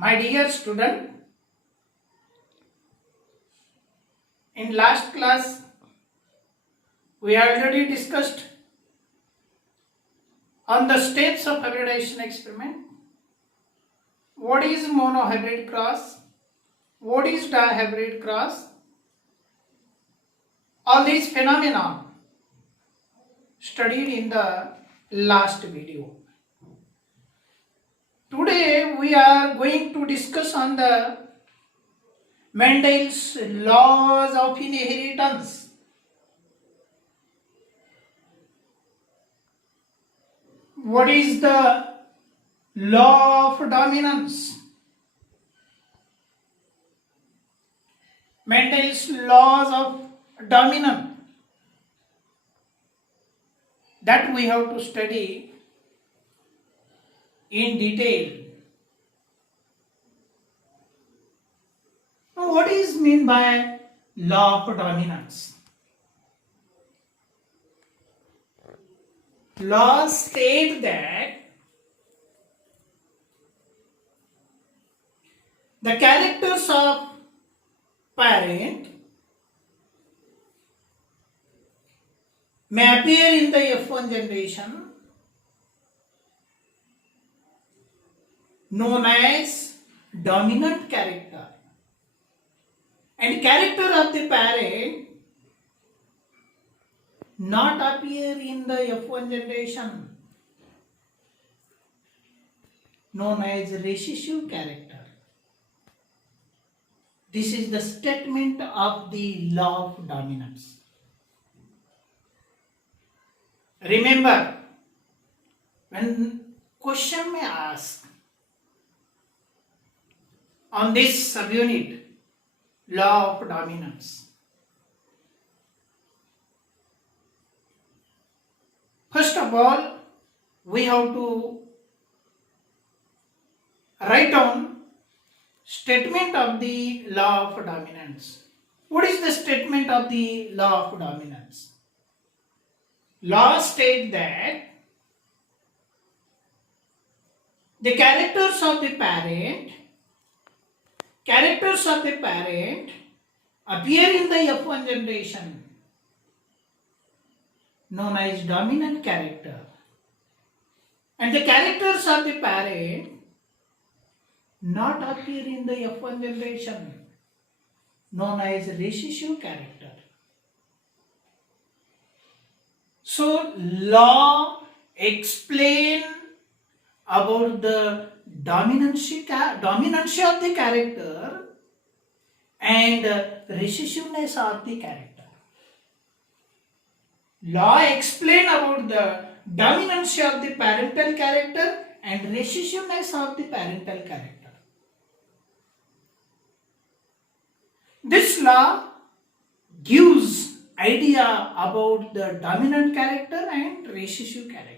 My dear student, in last class we already discussed on the steps of hybridization experiment. What is monohybrid cross? What is dihybrid cross? All these phenomena studied in the last video. Today we are going to discuss on the Mendel's laws of inheritance. What is the law of dominance? Mendel's laws of dominance that we have to study in detail. Now, what is meant by law of dominance? Laws state that the characters of parent may appear in the F1 generation known as dominant character, and character of the parent not appear in the F1 generation known as recessive character. This is the statement of the law of dominance. Remember, when question may ask on this subunit, law of dominance, first of all, we have to write down statement of the law of dominance. What is the statement of the law of dominance? Law states that the characters of the parent appear in the F1 generation known as dominant character, and the characters of the parent not appear in the F1 generation known as recessive character. So law explain about the dominancy of the character and recessiveness of the character. Law explain about the dominancy of the parental character and recessiveness of the parental character. This law gives idea about the dominant character and recessive character.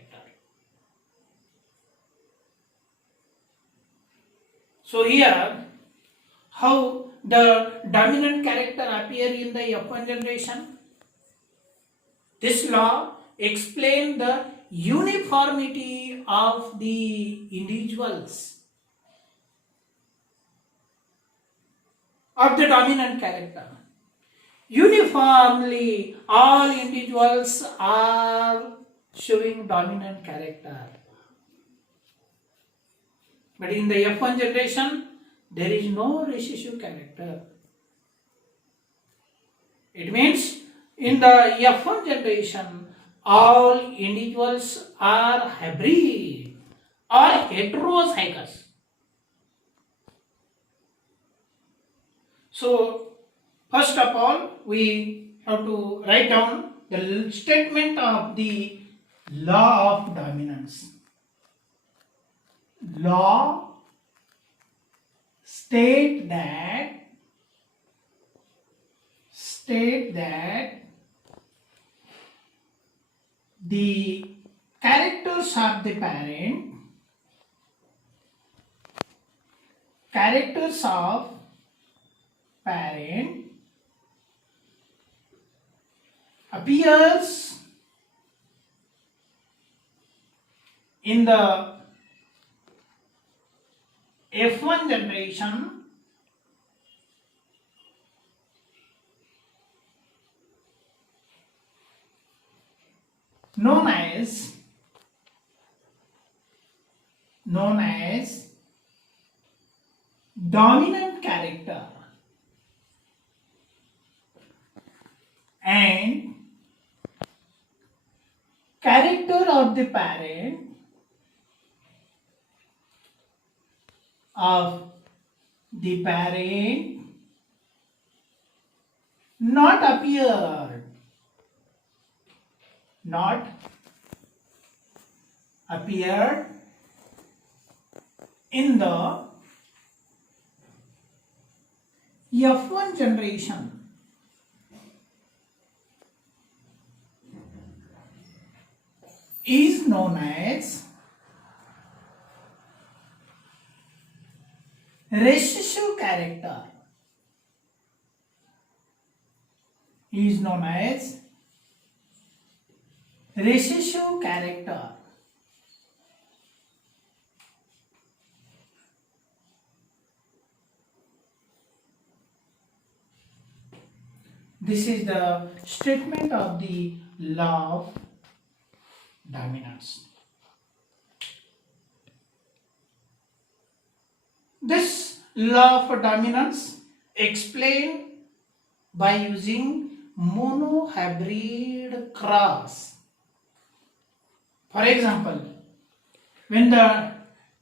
So here, how the dominant character appear in the F1 generation? This law explains the uniformity of the individuals of the dominant character. Uniformly, all individuals are showing dominant character. But in the F1 generation, there is no recessive character. It means in the F1 generation, all individuals are hybrid or heterozygous. So, first of all, we have to write down the statement of the law of dominance. Law state that the characters of the parent appears in the F1 generation known as dominant character and character of the parent not appeared in the F1 generation is known as recessive character. Is known as recessive character. This is the statement of the law of dominance. This law of dominance explained by using monohybrid cross. For example, when the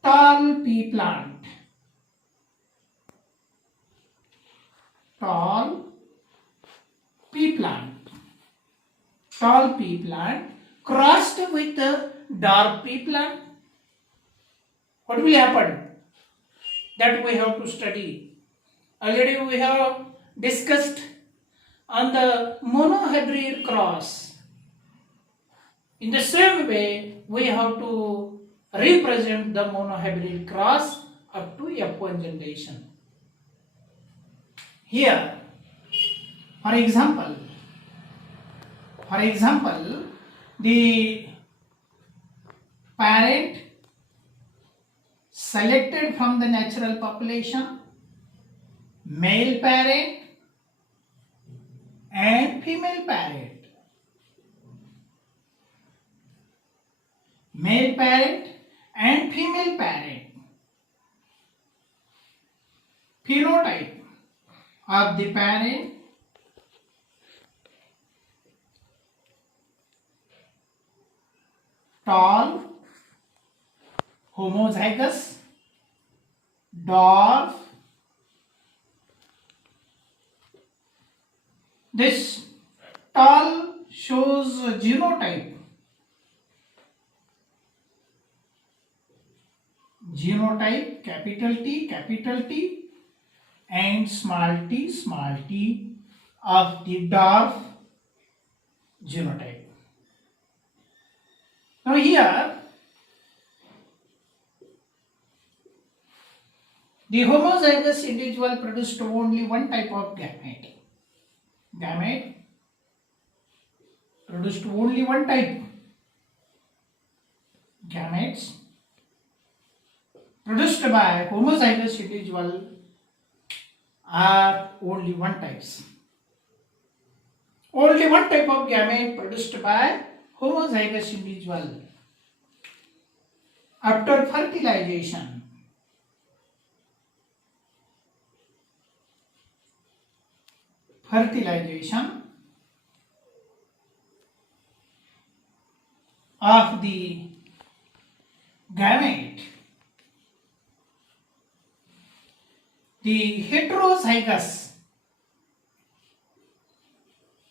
tall pea plant crossed with the dark pea plant, what will happen? That we have to study. Already we have discussed on the monohybrid cross. In the same way, we have to represent the monohybrid cross up to F1 generation. Here, for example, the parent selected from the natural population, male parent and female parent. Male parent and female parent. Phenotype of the parent tall, homozygous, dwarf. This tall shows genotype. Genotype capital T and small t of the dwarf genotype. Now here the homozygous individual produced only one type of gamete. Gamete produced only one type. Gametes produced by homozygous individual are only one types. Only one type of gamete produced by homozygous individual. After fertilization, of the gamete, the heterozygous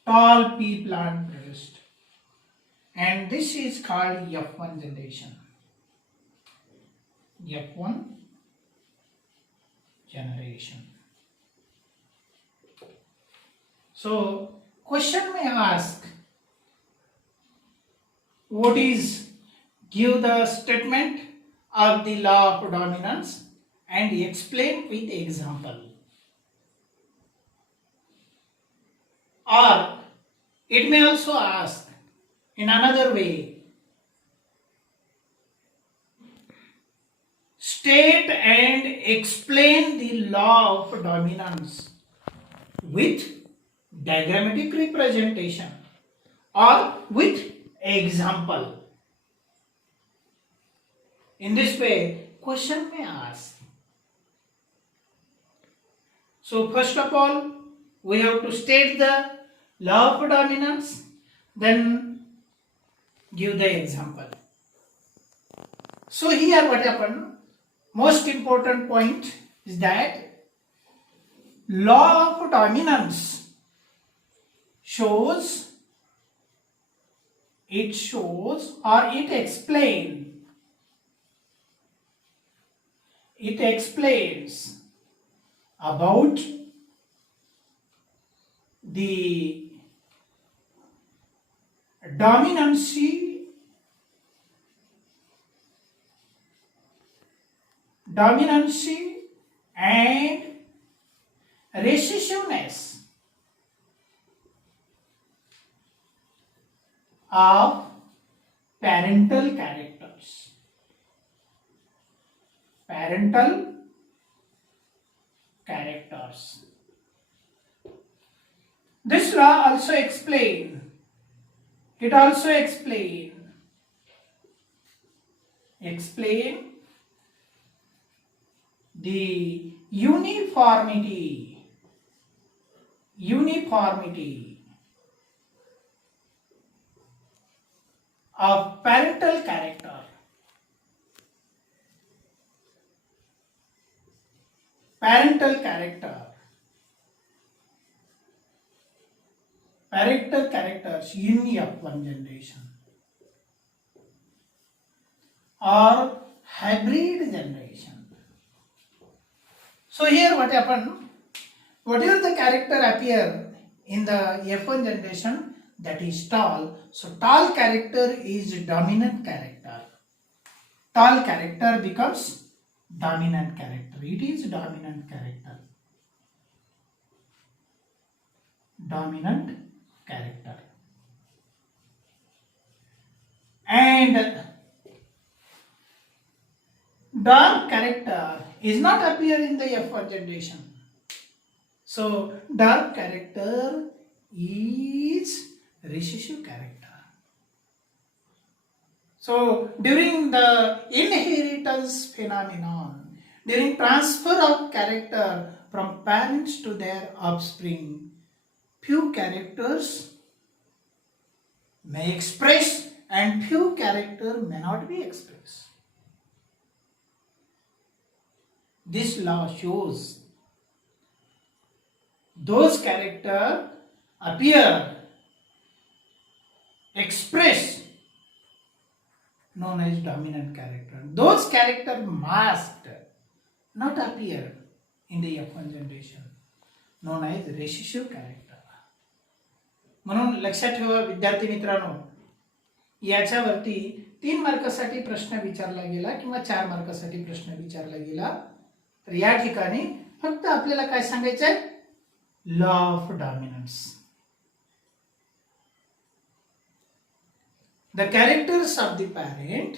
tall pea plant produced, and this is called F1 generation. F1 generation. So, question may ask, what is, give the statement of the law of dominance and explain with example. Or it may also ask in another way, state and explain the law of dominance with diagrammatic representation or with example. In this way, question may ask. So first of all, we have to state the law of dominance, then give the example. So here what happened? Most important point is that law of dominance shows or it explains about the dominancy and recessiveness of parental characters. This law also explain the uniformity of parental character. Parental characters in F1 generation or hybrid generation. So here what happened? Whatever the character appear in the F1 generation, that is tall. So tall character is dominant character. Tall character becomes dominant character. It is dominant character. And dark character is not appear in the F1 generation. So dark character is recessive character. So during the inheritance phenomenon, during transfer of character from parents to their offspring, few characters may express and few character may not be expressed. This law shows those characters appear, express, known as dominant character. Those characters masked, not appear in the F1 generation, known as recessive character. म्हणून लक्षात ठेवा विद्यार्थी मित्रांनो, याच्यावरती 3 मार्कासाठी प्रश्न विचारला गेला किंवा 4 मार्कासाठी प्रश्न विचारला गेला, तर या ठिकाणी फक्त आपल्याला काय सांगायचं आहे? Law of dominance. The characters of the parent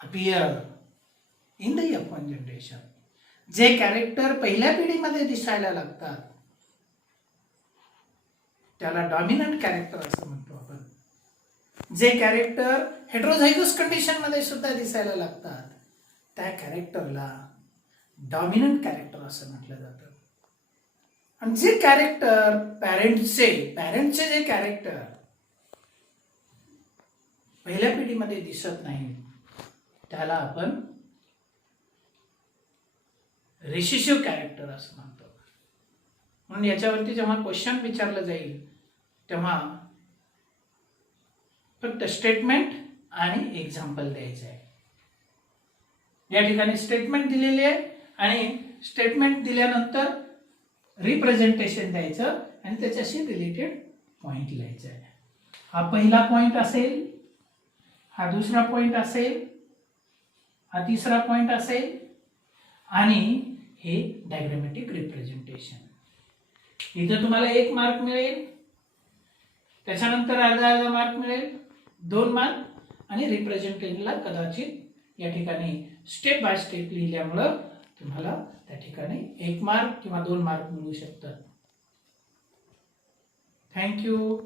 appear in the F1 generation. J character पहिल्या पिढीमध्ये दिसायला लागतात त्याला डॉमिनंट कॅरेक्टर असं म्हणतो आपण. जे कॅरेक्टर हेटेरोझायगस कंडिशन मध्ये सुद्धा दिसायला लागतात त्या कॅरेक्टरला डॉमिनंट कॅरेक्टर असं म्हटलं जातं. आणि जे कॅरेक्टर पॅरेंटचे जे कॅरेक्टर पहिल्या पिढीमध्ये दिसत नाही त्याला आपण रिसेसिव्ह कॅरेक्टर असं म्हणतो. म्हणून याच्यावरती जेव्हा क्वेश्चन विचारलं जाईल तेव्हा फक्त स्टेटमेंट आणि एक्झाम्पल द्यायचं आहे. या ठिकाणी स्टेटमेंट दिलेली आहे आणि स्टेटमेंट दिल्यानंतर रिप्रेझेंटेशन द्यायचं आणि त्याच्याशी रिलेटेड पॉइंट लिहायचं आहे. हा पहिला पॉइंट असेल, हा दुसरा पॉइंट असेल, हा तिसरा पॉइंट असेल आणि हे डायग्रामॅटिक रिप्रेझेंटेशन. इथं तुम्हाला 1 मार्क मिळेल, त्याच्यानंतर अर्धा मार्क मिळेल, 2 मार्क आणि रिप्रेझेंटेशनला कदाचित या ठिकाणी स्टेप बाय स्टेप लिहिल्यामुळं तुम्हाला त्या ठिकाणी 1 मार्क किंवा 2 मार्क मिळू शकतात. थँक्यू.